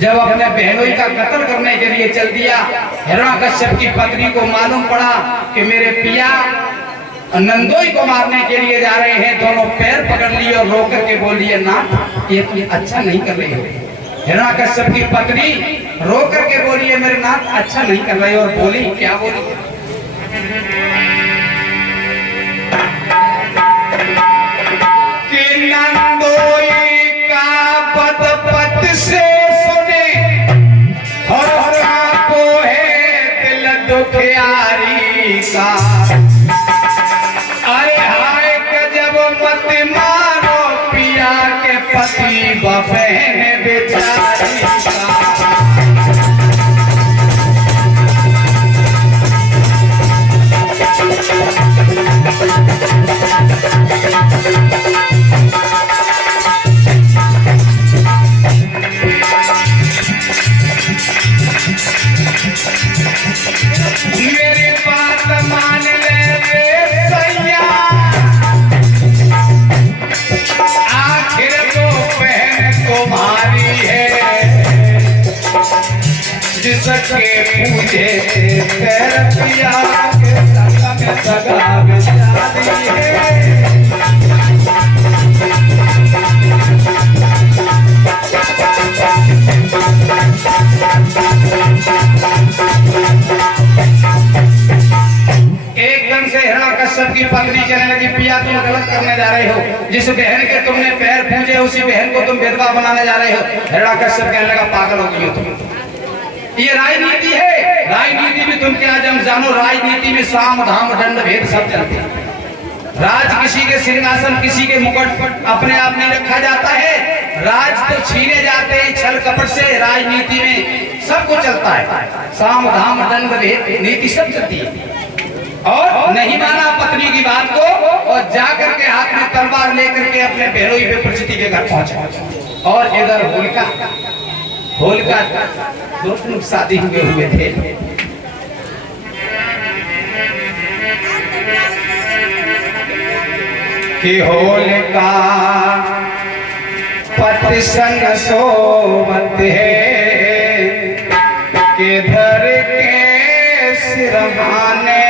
जब अपने बहनोई का कत्ल करने के लिए चल दिया, हिरण्यकश्यप की पत्नी को मालूम पड़ा कि मेरे पिया नंदोई को मारने के लिए जा रहे हैं। दोनों पैर पकड़ लिए और रो करके बोल दिए, नाथ ये अच्छा नहीं कर रही हो। हिरण्यकश्यप की पत्नी रो करके बोली है, मेरे नाथ अच्छा नहीं कर रही। और बोली, क्या बोली? कि नंदोई का पद से सुने और आपो है दिल दुखियारी का। अरे हाय गजब मत मारो पिया के पति बहन बेचारी का। मेरी बात मान ले सैया, आखिर तो बहन तुम्हारी है, जिसके पूजे पैर पिया के संग में सगा बेचारी है। एकदम से हिरण्यकश्यप की पत्नी कहने लगी, पिया तुम गलत करने जा रहे हो। जिस बहन के तुमने पैर पूजे उसी बहन को तुम विधवा बनाने जा रहे हो। हिरण्यकश्यप कहने लगा, पागल हो गई हो तुम। ये राजनीति है। राजनीति में तुम क्या जानो, राजनीति में साम धाम दंड भेद सब चलते हैं। राज किसी के सिंहासन, किसी के मुकुट अपने आप नहीं रखा जाता है। राज तो छीने जाते हैं छल कपट से। राजनीति में सब कुछ चलता है, साम धाम दंड भेद नीति सब चलती है। और नहीं माना पत्नी की बात को और जाकर के हाथ में तलवार लेकर के अपने बहनोई पे प्रचिति के घर पहुंचा। और इधर होलिका दोनों शादी हुए थे। कि होलिका पति संग सोवत है, के धर के सिरहाने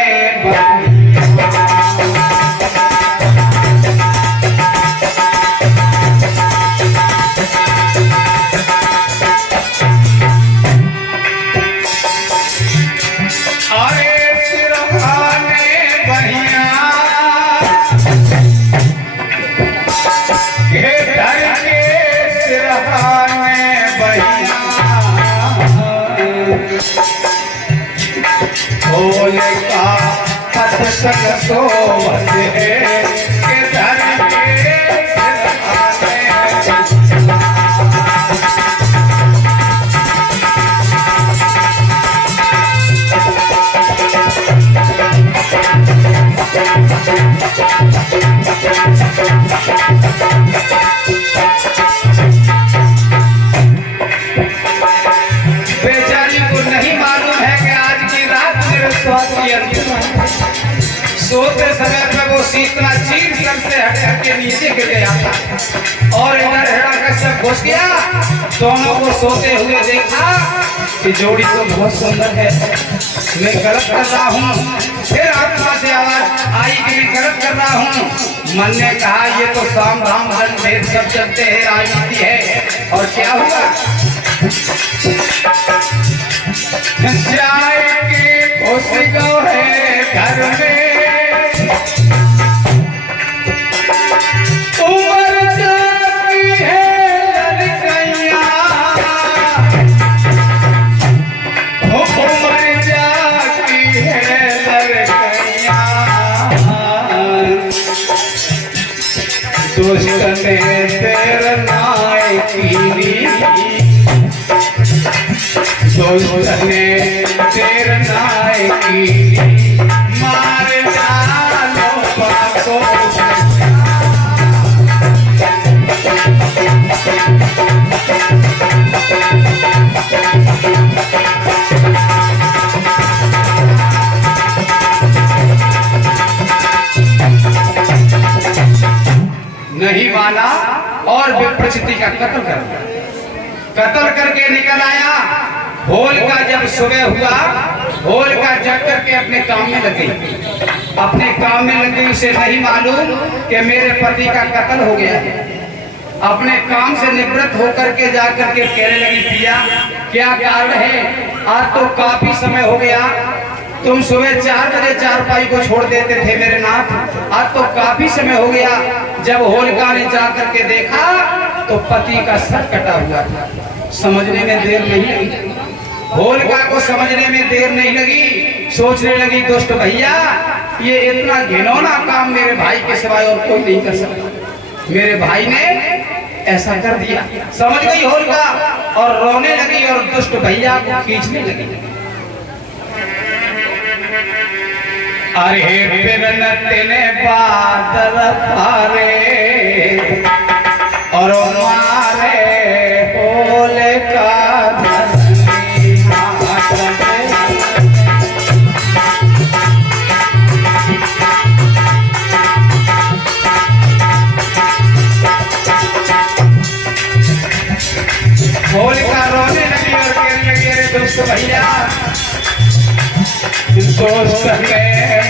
होलिका पत संग सोवत है, के धर के बेचारी को नहीं मालूम है कि आज की रात मेरे स्वाद की अंतिम है। सोते समय पे वो सीतना चीर सर से हट करके नीचे गिर गया था और इधर हिरण्यकश्यप घुस गया। दोनों को सोते हुए देखा कि जोड़ी तो बहुत सुंदर है, मैं गलत कर रहा हूँ। फिर आत्मा से आवाज आई कि मैं गलत कर रहा हूँ। मन ने कहा, ये तो साम धाम दंड भेद सब चलते हैं, राजनीति है। और क्या हुआ, जाए के घुस गए घर में, उम्र जाती है लड़कैया, उम्र जाती है लड़कैया। दुष्ट ने तेरे नाय की, दुष्ट ने तेरे नाय की, मार डालो पाको। नहीं माना और विप्रचिति का कत्ल कर दिया। कत्ल करके निकल आया। होलिका जब सुबह हुआ, होलिका जग करके अपने काम में लग गई। अपने काम में लग गई, उसे नहीं मालूम कि मेरे पति का कत्ल हो गया। अपने काम से निवृत्त होकर के जाकर के कहने लगी, पिया क्या कारण है? आज तो काफी समय हो गया, तुम सुबह 4 बजे चारपाई को छोड़ देते थे मेरे नाथ, आज तो काफी समय हो गया। जब होलिका ने जाकर के देखा तो पति का सर कटा हुआ था। समझने में देर नहीं लगी, होलिका को समझने में देर नहीं लगी। सोचने लगी, दुष्ट भैया ये इतना घिनौना काम मेरे भाई के सिवाय और कोई नहीं कर सकता। मेरे भाई ने ऐसा कर दिया। समझ गई होलिका और रोने लगी और दुष्ट भैया को खींचने लगी। अरे बिरन तेने बादल थारे और मारे होलिका होलिका रोने लगी और कहने लगी, अरे दोस्त भैया दोस्त के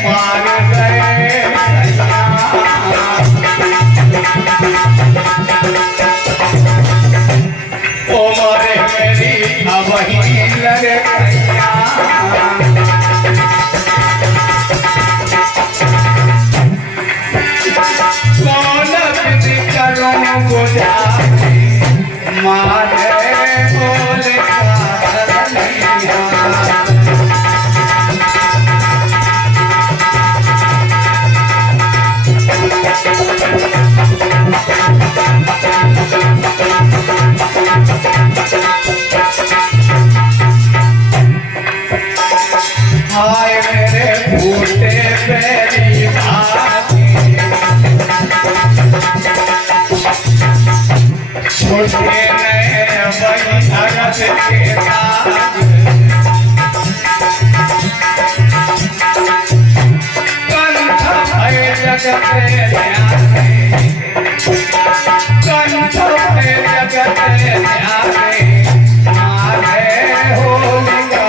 मार गए ओ मारे मेरी वही लगे कौन विधि करूं गुजारे मारे होलिका हाय मेरे फूटे मेरी छोटे नए वही भगत के कंठ भय जगत कंठ भय जगत मारे होलिका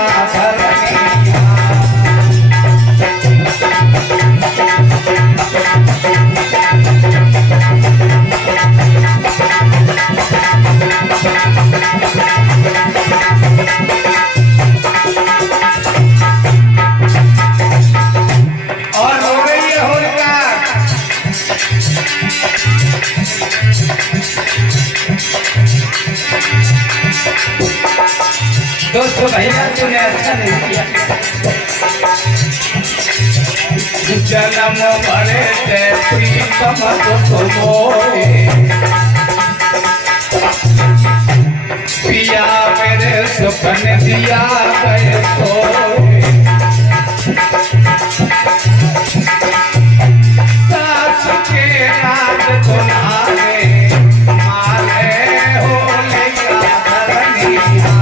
और रो रही है होलिका। दोस्तों भैया तूने अच्छा नहीं किया, जन्म भरे ते प्रीतम मोरे पिया मेरे सुपन दिया गए सोए सास के राज तुम्हारे मारे होलिका धरनिया।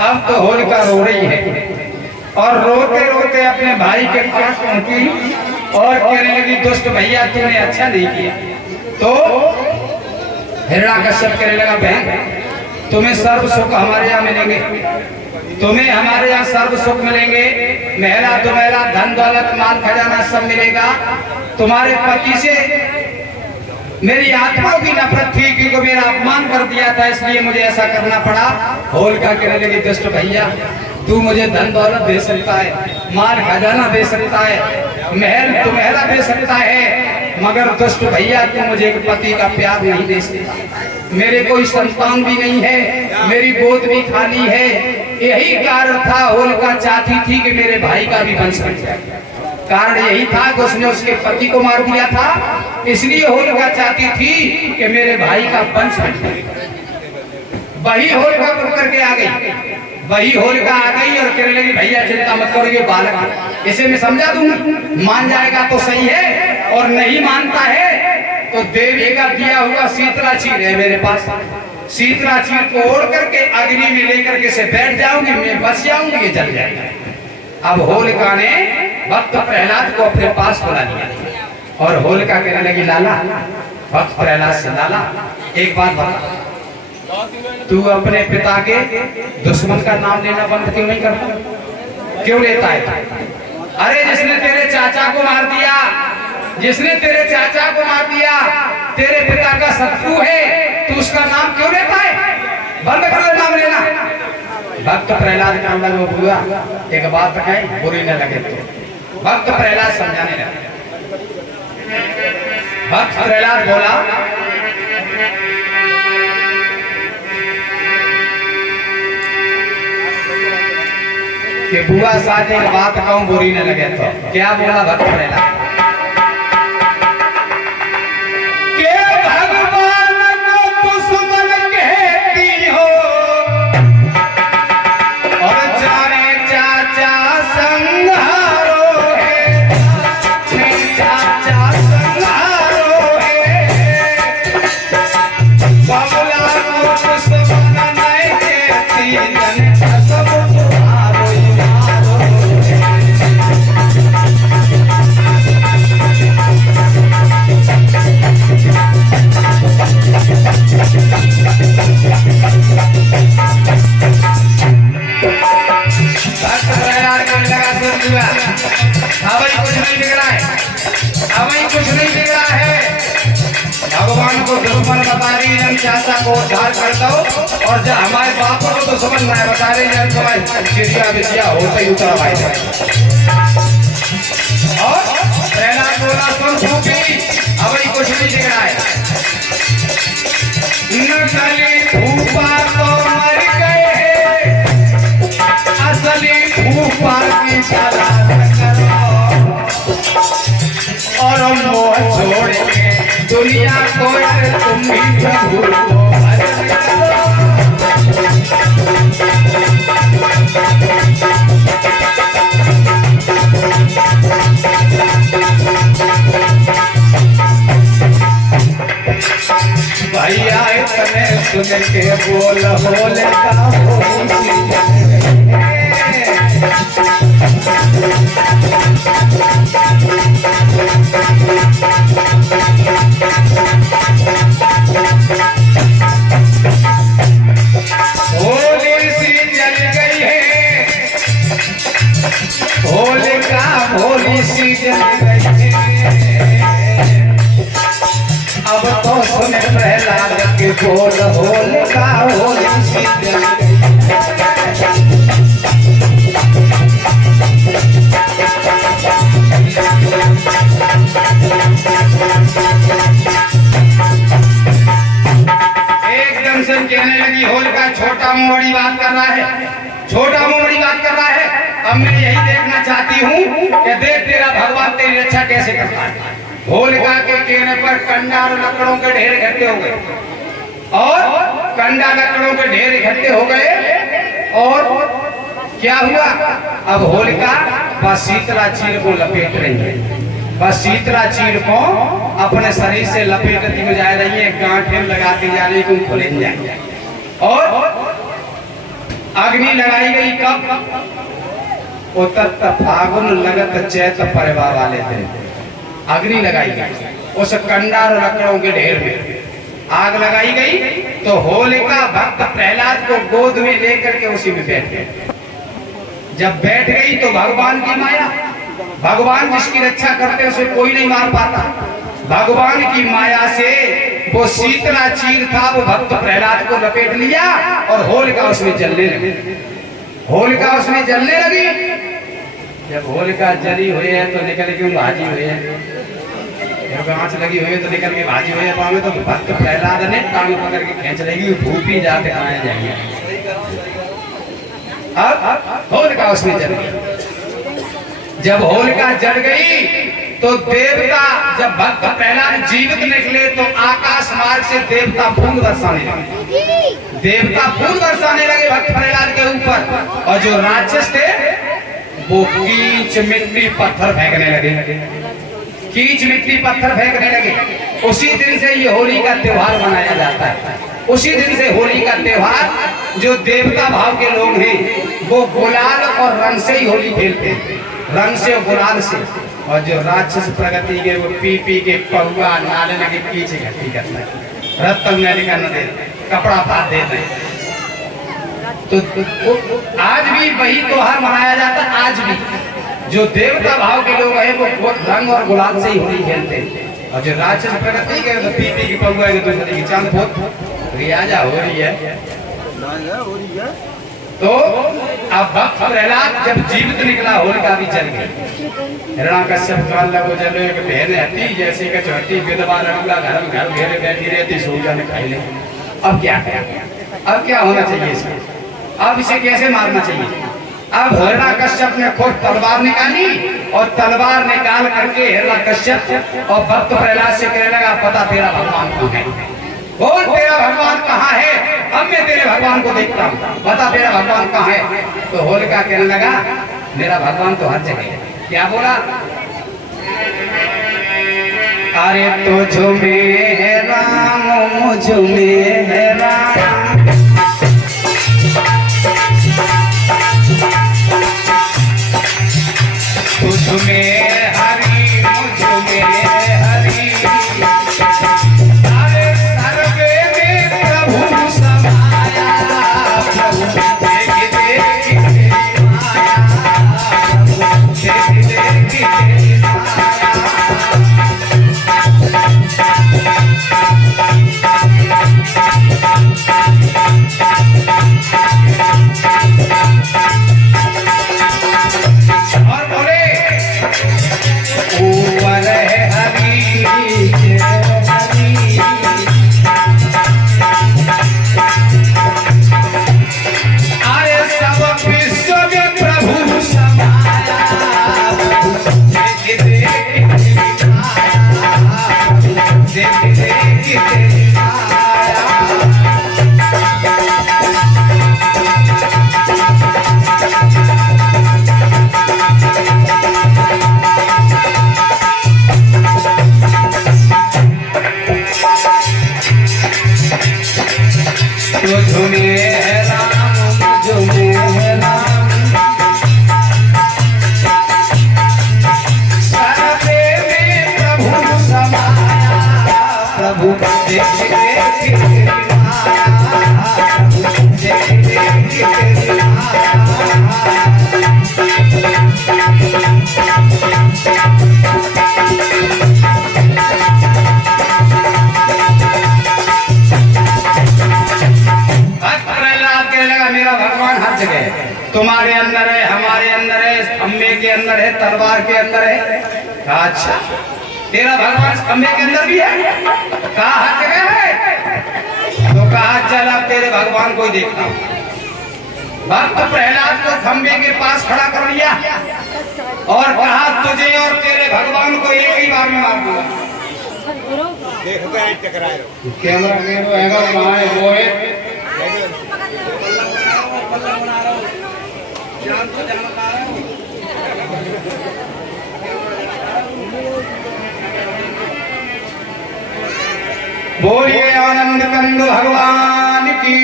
अब तो होलिका रो रही है और रोते रोते अपने भाई के पास पहुंची और कहने लगी, दुष्ट भैया तूने अच्छा नहीं किया। तो हिरण्याकश्यप कहने लगा, बहन तुम्हें सर्व सुख हमारे यहाँ मिलेंगे, तुम्हें हमारे यहाँ सर्व सुख मिलेंगे, महला दुमहला धन दौलत माल खजाना सब मिलेगा। तुम्हारे पति से मेरी आत्मा की नफरत थी क्योंकि मेरा अपमान कर दिया था, इसलिए मुझे ऐसा करना पड़ा। होलिका कहने लगी, दुष्ट भैया तू मुझे धन दौलत दे सकता है, माल खजाना दे सकता है, महल तुम्हेला दे सकता है, मगर दुष्ट भैया तू मुझे एक पति का प्यार नहीं दे सकता। मेरे कोई संतान भी नहीं है, मेरी गोद भी खाली है। यही कारण था, होलिका चाहती थी कि मेरे भाई का भी वंश बन जाए। कारण यही था कि उसने उसके पति को मार दिया था, इसलिए होलिका चाहती थी कि मेरे भाई का वंश बन जाए। वही होलिका रुक करके आ गई, वही होलिका आ गई और कहने लगी, भैया चिंता मत करो, ये बालक इसे मैं समझा दूंगी, मान जाएगा तो सही है, और नहीं मानता है तो देवी का दिया हुआ शीतला चीर है मेरे पास, शीतला चीर को ओढ़ करके अग्नि में लेकर के से बैठ जाऊंगी, मैं बच जाऊंगी, ये जल जाएगा। अब होलिका ने भक्त प्रहलाद को अपने पास बुला लिया और होलिका कहने लगी, लाला, भक्त प्रहलाद से, लाला एक बात बता, तू अपने पिता के दुश्मन का नाम लेना बंद क्यों नहीं करता? क्यों लेता है? अरे जिसने तेरे चाचा को मार दिया, जिसने तेरे चाचा को मार दिया, तेरे पिता का शत्रु है, तू उसका नाम क्यों लेता है? बंद कर ले नाम लेना। भक्त प्रहलाद का अंदर वो हुआ, एक बात कहे बुरी न लगे तो भक्त प्रहलाद समझाने लगे। भक्त प्रहलाद बोला, कि बुआ साथ एक बात कहूं बुरी न लगे तो। क्या बोला भक्त प्रहलाद? भगवान को दुश्मन बता रही है, चाचा को उद्धार कर दो, और जब हमारे बाप को दुश्मन ना बता रही है, तुम्हारी चिड़िया बिछिया होते ही उतर भाई। और पहला बोला सुन फूफी, अब कुछ नहीं दिख रहा है। नकली फूफा तो मर गए, असली फूफा की तलाश करो, और मोह छोड़ के दुनिया को तुम भी भूल को भैया इतने सुन के बोल बोले का होली सी जल गई है, होलिका होली सी जल गई है। अब तो सुन प्रहलाद के बोल, होलिका होली सी जल गई है। एकदम से कहने लगी, होलिका छोटा मुंह बड़ी बात कर रहा है, छोटा मुंह बड़ी बात कर रहा है। अब मैं यही देखना चाहती हूँ कि देख तेरा भगवान तेरी रक्षा कैसे करता है। होलिका के कहने पर कंडा और लकड़ों के ढेर इकट्ठे हो गए, और कंडा लकड़ों के ढेर इकट्ठे हो गए, और क्या हुआ? अब होलिका बस शीतला चीर को लपेट रही है, बस शीतला चीर को अपने शरीर से लपेटती जा रही है, गांठें लगाती जा रही है, खुले जाए। और अग्नि लगाई गई कब? उतत फागुन लगत चैत परवा वाले थे, अग्नि लगाई गई उस कंडा और लकड़ों के ढेर में आग लगाई गई। तो होलिका भक्त प्रहलाद को गोद में लेकर के उसी में बैठ गई। जब बैठ गई तो भगवान की माया, भगवान जिसकी रक्षा करते उसे कोई नहीं मार पाता। भगवान की माया से वो शीतला चीर था, वो भक्त प्रहलाद को लपेट लिया और होलिका उसमें जलने लगी, होलिका उसमें जलने लगी। जब होलिका जली हुई है तो निकल के भाजी हुई है, जब आंच लगी हुई है तो निकल के भाजी हुई है पाँव में, तो भक्त प्रहलाद ने टांग पकड़ के खींच लेगी, भूपी जाते खाए जाएंगे। अब होलिका उसमें जल गई। जब होलिका जल गई तो देवता, जब भक्त प्रहलाद जीवित निकले तो आकाश मार्ग से देवता फूल बरसाने लगे, देवता फूल बरसाने लगे भक्त प्रहलाद के ऊपर। और जो राक्षस थे वो कीच मिट्टी पत्थर फेंकने लगे, कीच मिट्टी पत्थर फेंकने लगे। उसी दिन से ये होली का त्योहार मनाया जाता है, उसी दिन से होली का त्योहार जो देवता भाव के लोग हैं वो गुलाल और रंग से ही होली खेलते हैं, रंग से और गुलाल से। और जो राक्षस प्रगति के वो पी पी के पहुआ नाले लगे पीछे घटी करता है, रत तक नहीं करना दे, कपड़ा फाड़ देते हैं। तो आज भी वही त्योहार मनाया जाता है। आज भी जो देवता भाव के लोग हैं वो रंग और गुलाल से ही होली खेलते हैं। और जो राक्षस प्रगति के तो पी पी के पहुआ के दूसरे की चांद बहुत रियाजा हो रही है। तो अब भक्त प्रहलाद जब जीवित निकला होलिका भी जल गई। हिरण्याकश्यप काल लगो जलो एक बहन हती जैसे कि चौथी विधवा रंगला घर में घर घेरे बैठी रहती सोजा ने खाई ले। अब क्या अब क्या होना चाहिए इसे? अब इसे कैसे मारना चाहिए? अब हिरण्याकश्यप ने खुद तलवार निकाली और तलवार निकाल करके हिरण्याकश्यप और भक्त प्रहलाद से कहने लगा पता तेरा भगवान कहाँ है? बोल तेरा भगवान कहाँ है? अब मैं तेरे भगवान को देखता हूँ, बता तेरा भगवान कहाँ है? तो होलिका कहने लगा मेरा भगवान तो हर जगह है। क्या बोला? अरे तुझ में है राम मुझ में है राम, तुझ में हरि मुझ में हरि, सारे सर्वे में प्रभु समाया, प्रभु देख देख तेरी माया, देख देख तेरी माया। और बोले ऊपर है हरि नीचे हरि, अरे सब विश्व में प्रभु समाया, देख देख तेरी माया, देख देख तेरी माया। तुझ में है राम मुझ में है राम, सर्वे में प्रभु समाया, प्रभु देख देख तेरी माया, प्रभु देख देख तेरी माया। मेरा भगवान हर जगह है, तुम्हारे अंदर है, हमारे अंदर है, खम्बे के अंदर है, तलवार के अंदर है। कहा अच्छा तेरा भगवान खम्बे के अंदर भी है? कहा हर जगह है? तो कहा चल अब तेरे भगवान को ही देखता हूँ। भक्त प्रहलाद को खम्बे के पास खड़ा कर लिया और कहा तुझे और तेरे भगवान को एक ही बार में मार दूंगा। कैमरा वो है बोलिए आनंद कंद भगवान की।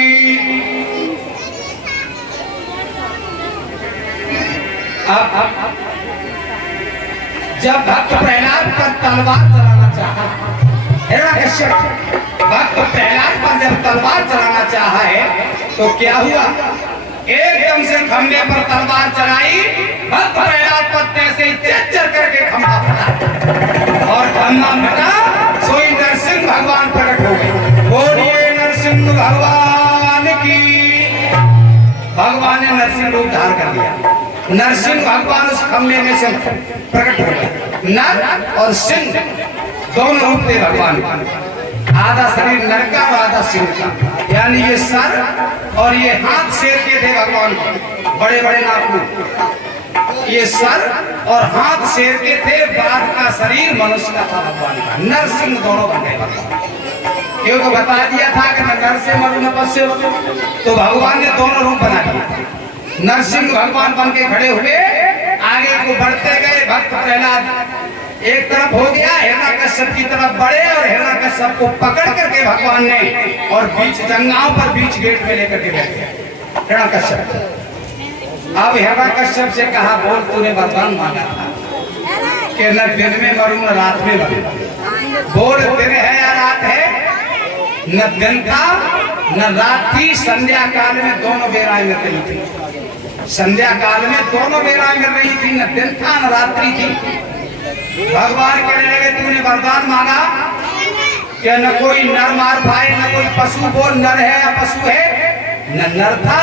अब जब भक्त प्रहलाद पर तलवार चलाना चाहा, हिरण्याकश्यप भक्त प्रहलाद पर जब तलवार चलाना चाहा है तो क्या हुआ? एकदम से खंबे पर तलवार चलाई, भक्त प्रहलाद पर से चर करके खंबा फटा और खंबा फटा, सोई नरसिंह भगवान प्रकट हो गए। बोलिए नरसिंह भगवान की। भगवान ने नरसिंह रूप धारण कर लिया। नरसिंह भगवान उस खंबे में से प्रकट हो गए। नर और सिंह दोनों रूप थे भगवान के, आधा शरीर नर का और आधा सिंह का, यानी ये सर और ये हाथ शेर के थे भगवान के, बड़े बड़े नाखून। ये सर और हाथ शेर के थे, बाद का शरीर मनुष्य का था भगवान का। नर सिंह दोनों बन गए भगवान, क्योंकि बता दिया था कि मैं नर से मरू न पश्य हो, तो भगवान ने दोनों रूप बना दिया। नरसिंह भगवान बन के खड़े हुए, आगे को बढ़ते गए। भक्त प्रहलाद एक तरफ हो गया हिरण्यकश्यप की तरफ बढ़े और हिरण्यकश्यप को पकड़ करके भगवान ने और बीच जंगाओं पर बीच गेट में लेकर के बैठ गया हिरण्यकश्यप। अब हिरण्यकश्यप से कहा बोल तूने वरदान मांगा था कि न दिन में मरूं न रात में मरूं। बोल दिन है या रात है? न दिन था न रात थी, संध्या काल में दोनों बेराएं मिल रही थी। संध्या काल में दोनों बेराएं मिल रही थी, न दिन था न रात्रि थी। भगवान कहने लगे तूने वरदान मांगा कि न कोई नर मार पाए न कोई पशु। बोल नर है या पशु है? न नर था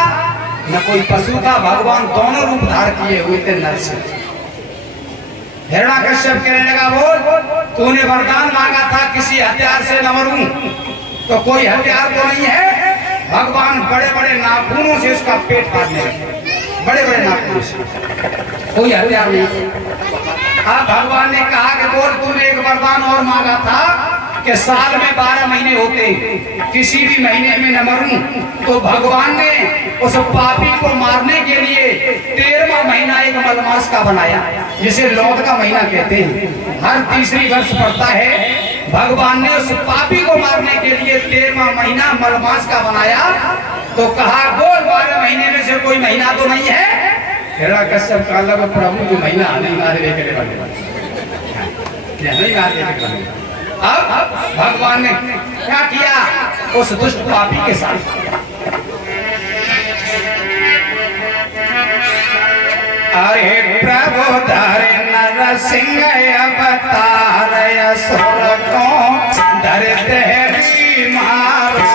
न कोई पशु था, भगवान दोनों रूप धार किए हुए थे नर से। हिरण्यकश्यप कहने लगा बोल तूने वरदान मांगा था किसी हथियार से न मरूं, तो कोई हथियार तो नहीं है। भगवान बड़े बड़े नाखूनों से उसका पेट काटने लगे, बड़े बड़े नाखूनों से, कोई हथियार नहीं। अब भगवान ने कहा कि बोल तूने एक वरदान और मांगा था कि साल में 12 महीने होते, किसी भी महीने में न मरूं, तो भगवान ने उस पापी को मारने के लिए 13वां महीना एक मलमास का बनाया, जिसे लौट का महीना कहते हैं। हर तीसरी वर्ष पड़ता है। भगवान ने उस पापी को मारने के लिए 13वां महीना मलमास का बनाया। तो कहा बोल 12 महीने में से कोई महीना तो नहीं है? हिरण्यकश्यप का लगा प्रभु जो महीना नहीं मारे लेके नहीं मारे। अब भगवान ने क्या किया उस दुष्ट पापी के साथ? अरे प्रभु धरे नरसिंह अवतार असुर को डरते ही मारो।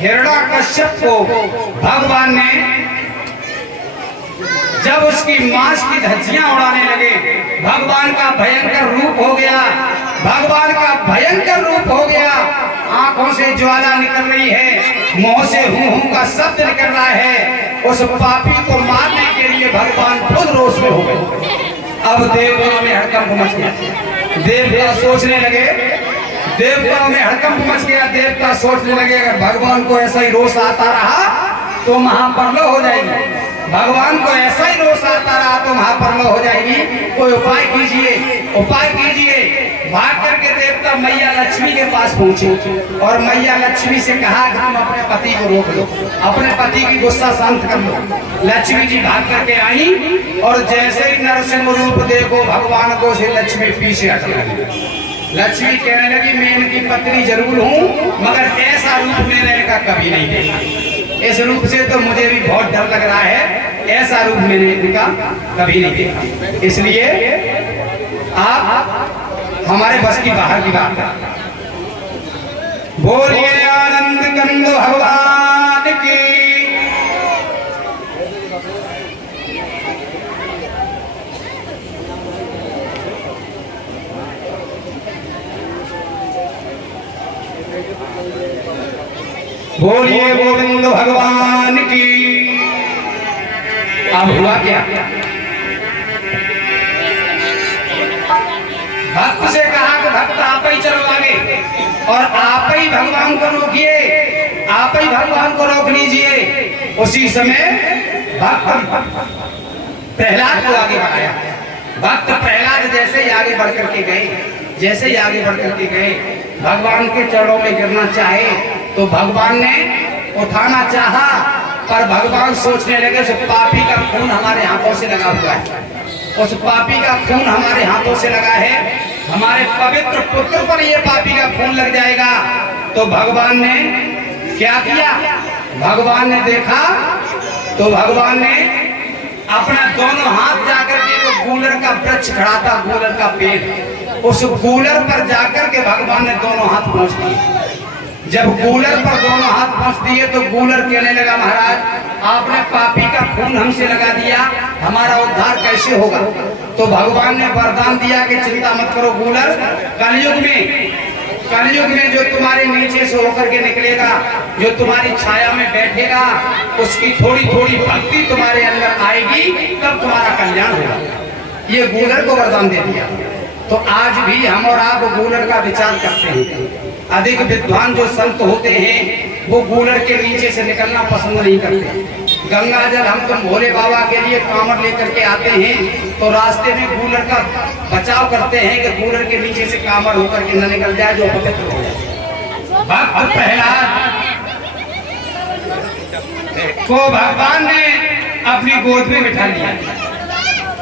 हिरण्यकश्यप को भगवान ने जब उसकी मांस की धज्जियां उड़ाने लगे, भगवान का भयंकर रूप हो गया, भगवान का भयंकर रूप हो गया। आंखों से ज्वाला निकल रही है, मुंह से हूं हूं का शब्द निकल रहा है। उस पापी को मारने के लिए भगवान खुद रोष में हो गए। अब देवताओं में हड़कंप मच गया। देवता सोचने लगे, देवताओं में हड़कंप मच गया। देवता सोचने लगे अगर भगवान को ऐसा ही रोष आता रहा तो महाप्रलय हो जाएगी। भगवान को ऐसा ही रोष आता रहा तो महाप्रलय हो जाएगी। कोई उपाय कीजिए, उपाय कीजिए। भाग करके देवता मैया लक्ष्मी के पास पहुंचे और मैया लक्ष्मी से कहा कि तुम अपने पति को रोक लो, अपने पति की गुस्सा शांत कर लो। लक्ष्मी जी भाग करके आई और जैसे ही नरसिंह रूप देखो भगवान को से लक्ष्मी पीछे हट गई। लक्ष्मी कहने लगी मैं इनकी पत्नी जरूर हूँ मगर ऐसा रूप मैंने इनका कभी नहीं देखा। इस रूप से तो मुझे भी बहुत डर लग रहा है, ऐसा रूप मैंने इनका कभी नहीं देखा। इसलिए आप हमारे बस की बाहर की बात है। बोलिए आनंद कंद भगवान की। बोलिए गोविंद भगवान की। अब हुआ क्या? भक्त से कहा कि भक्त आप ही चलो आगे और आप ही भगवान को रोकिए, आप ही भगवान को रोक लीजिए। उसी समय भक्त प्रहलाद को आगे बढ़ाया। भक्त प्रहलाद जैसे ही आगे बढ़ करके गए, जैसे ही आगे बढ़ करके गए, भगवान के चरणों में गिरना चाहे तो भगवान ने उठाना चाहा पर भगवान सोचने लगे उस पापी का खून हमारे हाथों से लगा हुआ है, उस पापी का खून हमारे हाथों से लगा है, हमारे पवित्र पुत्र पर ये पापी का खून लग जाएगा। तो भगवान ने क्या किया? भगवान ने देखा तो भगवान ने अपना दोनों हाथ जाकर के तो गूलर का वृक्ष खड़ा था, गूलर का पेड़, उस गूलर पर जाकर के भगवान ने दोनों हाथ पहुंच दिए। जब गूलर पर दोनों हाथ पहुंच दिए तो गूलर कहने लगा महाराज आपने पापी का खून हमसे लगा दिया, हमारा उद्धार कैसे होगा? तो भगवान ने वरदान दिया कि चिंता मत करो गूलर, कलयुग में जो तुम्हारे नीचे से होकर के निकलेगा, जो तुम्हारी छाया में बैठेगा, उसकी थोड़ी थोड़ी भक्ति तुम्हारे अंदर आएगी, तब तुम्हारा कल्याण होगा। ये गूलर को वरदान दे दिया। तो आज भी हम और आप गूलर का विचार करते हैं। अधिक विद्वान जो संत होते हैं वो गूलर के नीचे से निकलना पसंद नहीं करते। गंगा जल हम तुम भोले बाबा के लिए कांवड़ लेकर के आते हैं तो रास्ते में गूलर का बचाव करते हैं कि गूलर के नीचे से कांवड़ होकर के न निकल जाए, जो पवित्र हो जाए। भक्त प्रहलाद को भगवान ने अपनी गोद में बिठा लिया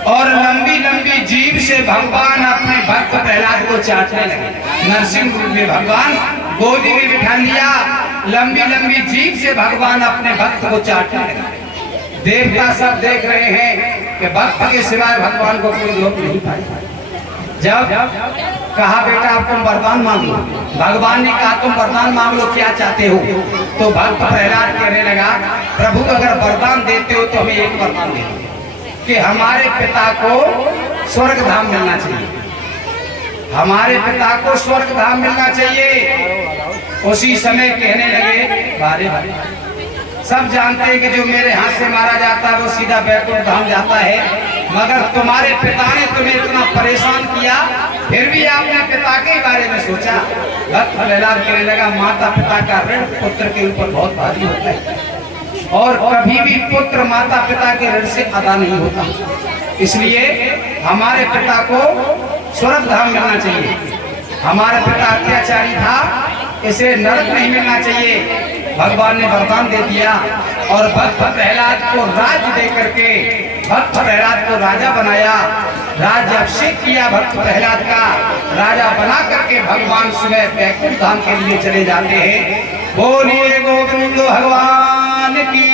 और लंबी लंबी जीभ से भगवान अपने भक्त प्रहलाद को चाटने लगे। नरसिंह रूप में भगवान गोदी में बिठा लिया, लंबी लंबी जीभ से भगवान अपने भक्त को चाटने लगे। देवता सब देख रहे हैं कि भक्त के सिवाय भगवान को कोई रोक नहीं पाए। जब कहा बेटा आप तुम वरदान मांग लो, भगवान ने कहा तुम वरदान मांग लो, क्या चाहते हो? तो भक्त प्रहलाद कहने लगा प्रभु अगर वरदान देते हो तो हमें एक वरदान दे कि हमारे पिता को स्वर्ग धाम मिलना चाहिए, हमारे पिता को स्वर्ग धाम मिलना चाहिए। उसी समय कहने लगे बारे बारे सब जानते हैं कि जो मेरे हाथ से मारा जाता है वो सीधा बैकुंठ धाम जाता है, मगर तुम्हारे पिता ने तुम्हें इतना परेशान किया फिर भी आपने पिता के बारे में सोचा। भक्त प्रहलाद कहने लगा माता पिता का ऋण पुत्र के ऊपर बहुत भारी होता है और कभी भी पुत्र माता पिता के ऋण से अदा नहीं होता, इसलिए हमारे पिता को स्वर्ग धाम मिलना चाहिए। हमारा पिता अत्याचारी था, इसे नरक नहीं मिलना चाहिए। भगवान ने वरदान दे दिया और भक्त प्रहलाद को राज्य दे करके भक्त प्रहलाद को राजा बनाया, राज्य अभिषेक किया। भक्त प्रहलाद का राजा बना करके भगवान सुबह बैकुंठ धाम के लिए चले जाते हैं। बोलिए गोविंद भगवान की।